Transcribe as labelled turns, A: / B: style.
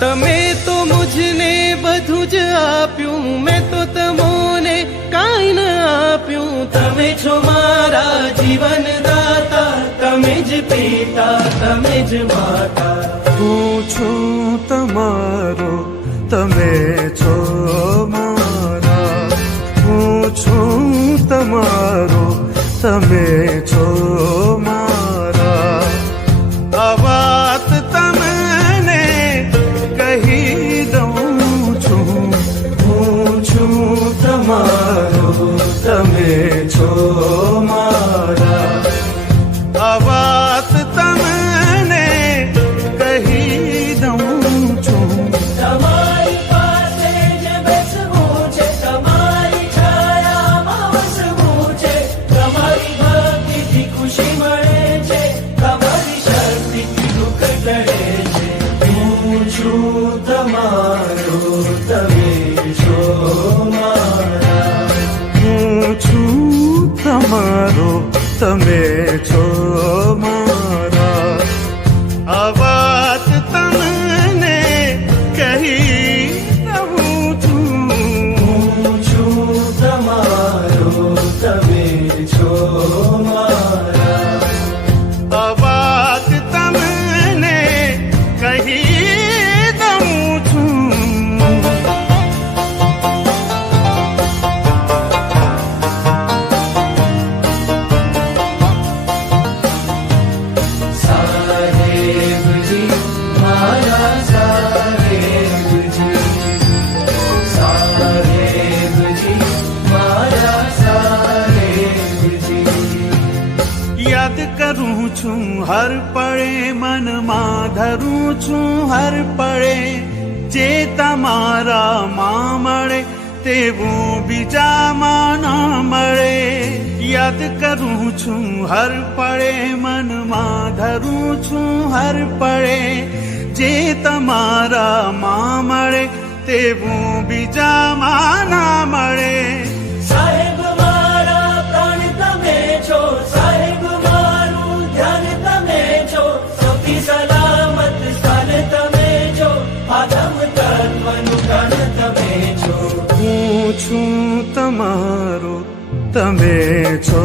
A: તમે તો મુજને બધું જ આપ્યું. મેં તો તમોને કાંઈ ન આપ્યું. તમે છો મારા જીવન દાતા તમે જ પિતા, તમે જ માતા.
B: હું છું તમારો. તમે છો મારા করেছ। તમે છો छो याद करूँ छू, हर पड़े मन मा धरू छू, हर पड़े जे तमारा मा मड़े ते वो बीजा माना मड़े। याद करूँ छू, हर पड़े मन मा धरू छू, हर पड़े जे तमारा मा मड़े ते वो बीजा माना मड़े। છું તમારો. તમે છો